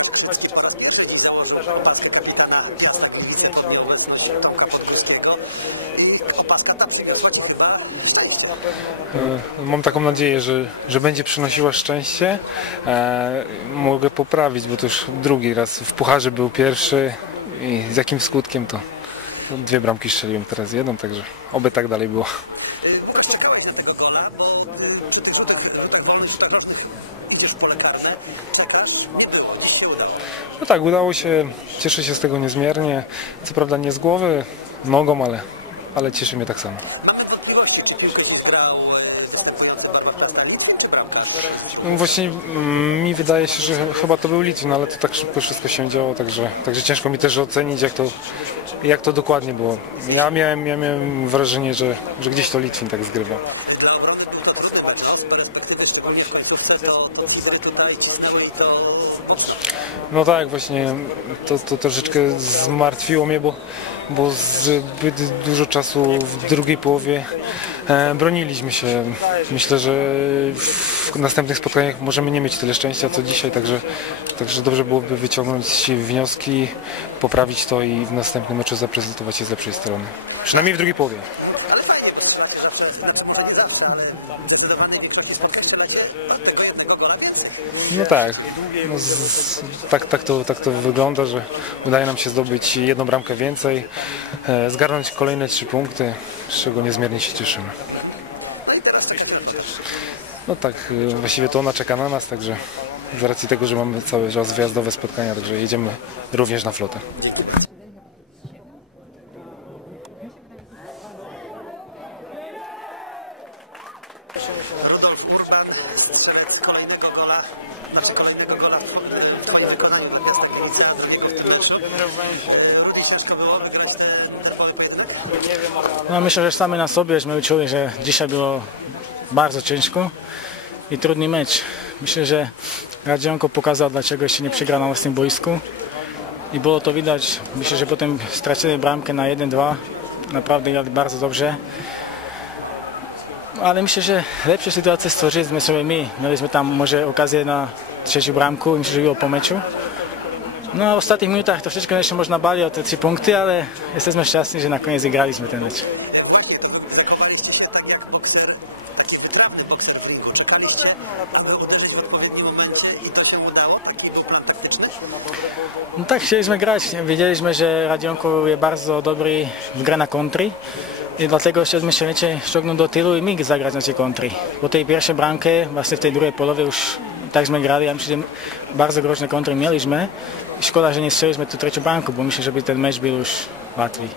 Po raz pierwszy założył Tomka i opaska E, Mam taką nadzieję, że, że będzie przynosiła szczęście. E, mogę poprawić, bo to już drugi raz w pucharze był pierwszy i z jakim skutkiem to no, dwie bramki strzeliłem, teraz jedną, także oby tak dalej było. Łukasz czekałeś na tego gola, bo przy tych rzutach minutach wolnych sztabownych już pole karne. Czekasz? Nie było, dziś się udało. No tak, udało się, cieszę się z tego niezmiernie. Co prawda nie z głowy, nogą, ale, ale cieszy mnie tak samo. No Właśnie mm, mi wydaje się, że chyba to był Litwin, ale to tak szybko wszystko się działo, także, także ciężko mi też ocenić, jak to, jak to dokładnie było. Ja miałem, ja miałem wrażenie, że, że gdzieś to Litwin tak zgrywa. No tak, właśnie to, to troszeczkę zmartwiło mnie, bo, bo zbyt dużo czasu w drugiej połowie e, broniliśmy się. Myślę, że w następnych spotkaniach możemy nie mieć tyle szczęścia co dzisiaj, także, także dobrze byłoby wyciągnąć wnioski, poprawić to i w następnym meczu zaprezentować się z lepszej strony. Przynajmniej w drugiej połowie. Zawsze jest praca, może nie zawsze, ale w zdecydowanej większości spotkań ma tego jednego gola więcej. No tak, no z, tak, tak, to, tak to wygląda, że udaje nam się zdobyć jedną bramkę więcej, e, zgarnąć kolejne trzy punkty, z czego niezmiernie się cieszymy. No No tak, e, właściwie to ona czeka na nas, także z racji tego, że mamy cały czas wyjazdowe spotkania, także jedziemy również na flotę. Rudolf strzelec kolejnego gola, znaczy kolejnego gola wykonaniu na drugiego w. Rudy ciężko było wygrać te, te twoje pojedynek. No myślę, że sami na sobie żeśmy czuli, że dzisiaj było bardzo ciężko i trudny mecz. Myślę, że Radzionko pokazał, dlaczego jeszcze nie przegrał na własnym boisku i było to widać. Myślę, że potem stracili bramkę na 1-2. Naprawdę grali bardzo dobrze. Ale myślę, że lepsze sytuacje stworzyliśmy sobie my. Mieliśmy tam może okazję na trzecią bramkę i myślę, że było po meczu. No w ostatnich minutach troszeczkę jeszcze można bali o te trzy punkty, ale jesteśmy szczęśliwi, że na koniec wygraliśmy ten mecz. To. No tak, chcieliśmy grać. Wiedzieliśmy, że Radionko jest bardzo dobry w grę na kontry i dlatego chcieliśmy się więcej ściągnąć do tyłu i my zagrać na kontry. Po tej pierwszej bramkę, właśnie w tej drugiej połowie już tak żeśmy grali, ja myślę, że bardzo groźne kontry mieliśmy. Szkoda, że nie strzeliliśmy tu trzecią bramkę, bo myślę, żeby ten mecz był już łatwiej.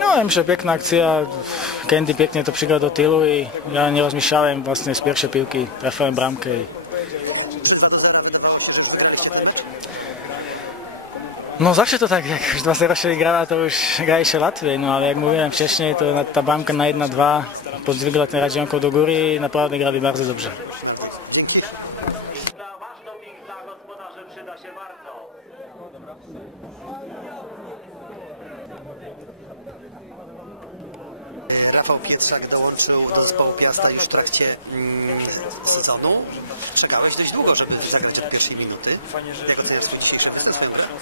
No, ja myślę, piękna akcja. Candy pięknie to przygrał do tyłu i ja nie rozmyślałem właśnie z pierwszej piłki, trafiłem bramkę. No zawsze to tak, jak już 2-0 się grała, to już graje się łatwiej, no ale jak mówiłem wcześniej, to ta bramka na 1-2 podźwigła ten radzionko do góry i naprawdę grali bardzo dobrze. Rafał Pietrzak dołączył do zespołu Piasta już w trakcie mm, sezonu. Czekałeś dość długo, żeby zagrać od pierwszej minuty. Jak oceniasz?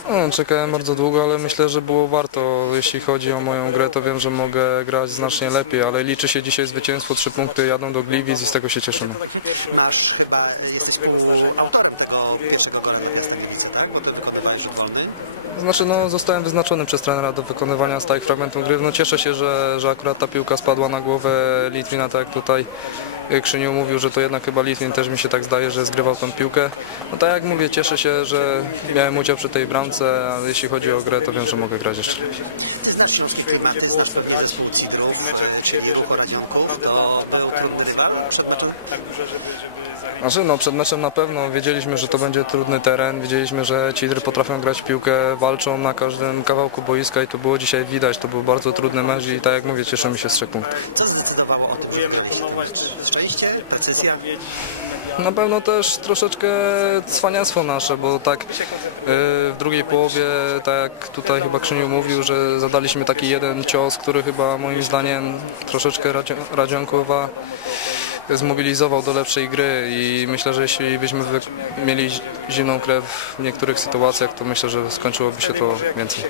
No, czekałem bardzo długo, ale myślę, że było warto. Jeśli chodzi o moją grę, to wiem, że mogę grać znacznie lepiej, ale liczy się dzisiaj zwycięstwo, trzy punkty, jadą do Gliwic i z tego się cieszymy. Masz chyba, jesteś autorem tego pierwszego gola na tak? Bo ty wykonywałeś wolny. Znaczy, no, zostałem wyznaczony przez trenera do wykonywania stałych fragmentów gry. No, cieszę się, że, że akurat ta piłka spadła na głowę Litwina, tak jak tutaj Krzyniu mówił, że to jednak chyba Litwin też mi się tak zdaje, że zgrywał tą piłkę. No tak jak mówię, cieszę się, że miałem udział przy tej bramce, a jeśli chodzi o grę, to wiem, że mogę grać jeszcze lepiej. Grać w meczach u siebie, tak Znaczy no przed meczem na pewno wiedzieliśmy, że to będzie trudny teren, wiedzieliśmy, że ci potrafią grać piłkę, walczą na każdym kawałku boiska i to było dzisiaj widać, to był bardzo trudny mecz i tak jak mówię, cieszymy się z trzech punktów. Co zdecydowało o tym? Szczęście, precyzja? Na pewno też troszeczkę cwaniactwo nasze, bo tak yy, w drugiej połowie, tak tutaj chyba Krzyniu mówił, że zadaliśmy taki jeden cios, który chyba moim zdaniem troszeczkę Radzio- Radzionkowa zmobilizował do lepszej gry i myślę, że jeśli byśmy mieli zimną krew w niektórych sytuacjach, to myślę, że skończyłoby się to więcej.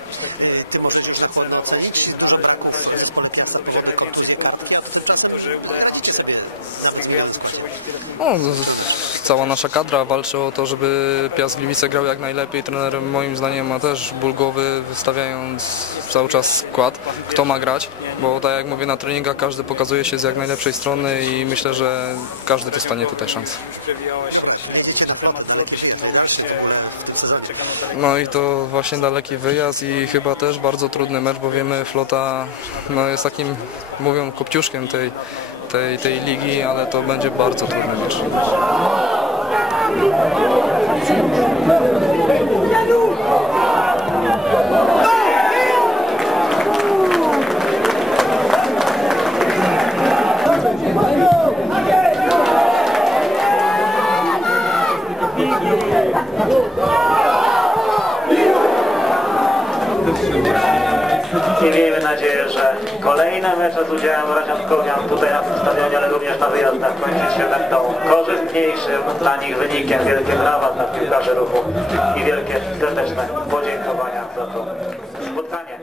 Ty możesz gdzieś tak ładnie ocenić dużo braków w zespole Piasta, powodę kontuzje kartki, a tymczasem radzicie sobie No, cała nasza kadra walczy o to, żeby Piast Gliwice grał jak najlepiej. Trener moim zdaniem ma też ból głowy, wystawiając cały czas skład, kto ma grać, bo tak jak mówię na treningach każdy pokazuje się z jak najlepszej strony i myślę, że każdy dostanie tutaj szansę. No i to właśnie daleki wyjazd i chyba też bardzo trudny mecz, bo wiemy flota no, jest takim, mówią, kopciuszkiem tej, tej, tej ligi, ale to będzie bardzo trudny mecz. I miejmy kolejne mecze z udziałem Radziankowian tutaj na tym stadionie, ale również na wyjazdach kończyć się będą korzystniejszym dla nich wynikiem. Wielkie brawa dla piłkarzy ruchu i wielkie serdeczne podziękowania za to spotkanie.